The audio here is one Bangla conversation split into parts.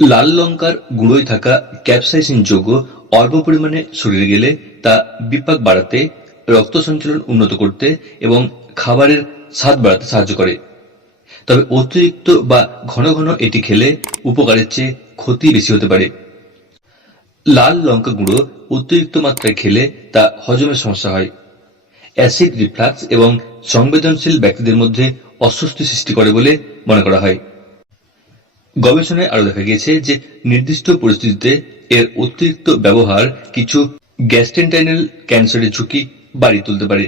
লাল লঙ্কার গুঁড়োয় থাকা ক্যাপসাইসিন যৌগ অল্প পরিমাণে শরীরে গেলে তা বিপাক বাড়াতে, রক্ত সঞ্চালন উন্নত করতে এবং খাবারের স্বাদ বাড়াতে সাহায্য করে। তবে অতিরিক্ত বা ঘন ঘন এটি খেলে উপকারের চেয়ে ক্ষতি বেশি হতে পারে। লাল লঙ্কা গুঁড়ো অতিরিক্ত মাত্রায় খেলে তা হজমের সমস্যা হয়। অ্যাসিড রিফ্লাক্স এবং সংবেদনশীল ব্যক্তিদের মধ্যে অস্বস্তি সৃষ্টি করে বলে মনে করা হয়। গবেষণায় আরও দেখা গেছে যে নির্দিষ্ট পরিস্থিতিতে এর অতিরিক্ত ব্যবহার কিছু গ্যাস্টেন্টাইনাল ক্যান্সারের ঝুঁকি বাড়িয়ে তুলতে পারে।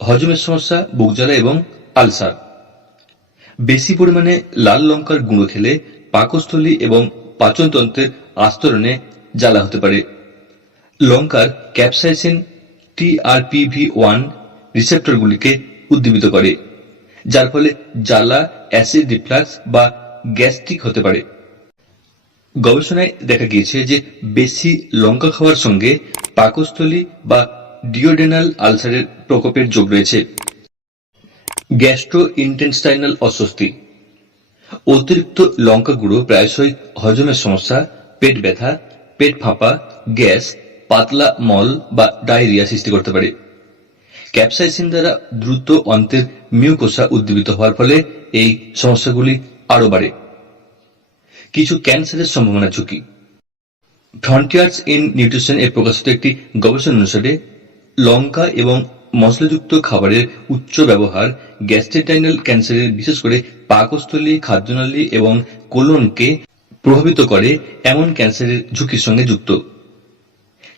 হজমের সমস্যা, বুক জ্বালা এবং আলসার। বেশি পরিমাণে লাল লঙ্কার গুঁড়ো খেলে পাকস্থলী এবং পাচনতন্ত্রের আস্তরণে জ্বালা হতে পারে। লঙ্কার ক্যাপসাইসিন টিআরপিভি ওয়ান রিসেপ্টরগুলিকে উদ্দীপিত করে। যার ফলে জ্বালা, অ্যাসিড রিফ্লাক্স বা গ্যাস্ট্রিক হতে পারে। গবেষণায় দেখা গিয়েছে যে বেশি লঙ্কা খাওয়ার সঙ্গে পাকস্থলী বা ডিওডেনাল আলসারের প্রকোপের যোগ রয়েছে। গ্যাস্ট্রো ইন্টেস্টাইনাল অস্বস্তি। অতিরিক্ত লঙ্কা গুঁড়ো প্রায়শই হজমের সমস্যা, পেট ব্যথা, পেট ফাঁপা, গ্যাস, পাতলা মল বা ডায়রিয়া সৃষ্টি করতে পারে। ক্যাপসাইসিন দ্বারা দ্রুত অন্ত্রের মিউকোসা উদ্দীপিত হওয়ার ফলে এই সমস্যাগুলি আরও বাড়ে। কিছু ক্যান্সারের সম্ভাবনা ঝুঁকি। ফ্রন্টিয়ার্স ইন নিউট্রিশন এ প্রকাশিত একটি গবেষণা অনুসারে লঙ্কা এবং মশলাযুক্ত খাবারের উচ্চ ব্যবহার গ্যাস্ট্রেটাইনাল ক্যান্সারের বিশেষ করে পাকস্থলী, খাদ্যনালী এবং কোলনকে প্রভাবিত করে এমন ক্যান্সারের ঝুঁকির সঙ্গে যুক্ত।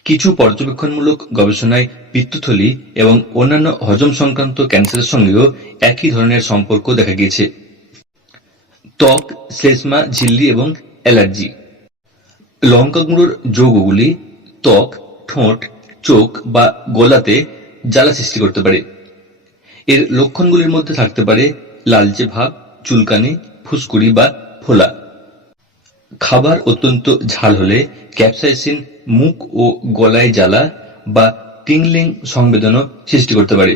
কিছু পর্যবেক্ষণমূলক গবেষণায় পিত্তথলি এবং অন্যান্য হজম সংক্রান্ত ক্যান্সারের সঙ্গেও একই ধরনের সম্পর্ক দেখা গিয়েছে। ত্বক শ্লেষ্মা ঝিল্লি এবং অ্যালার্জি। লঙ্কা গুঁড়োর যৌগগুলি ত্বক, ঠোঁট, চোখ বা গলাতে জ্বালা সৃষ্টি করতে পারে। এর লক্ষণগুলির মধ্যে থাকতে পারে লালচে ভাব, চুলকানি, ফুসকুড়ি বা ফোলা। খাবার অত্যন্ত ঝাল হলে ক্যাপসাইসিন, মুখ ও গলায় জ্বালা বা টিংলিং সংবেদনও সৃষ্টি করতে পারে।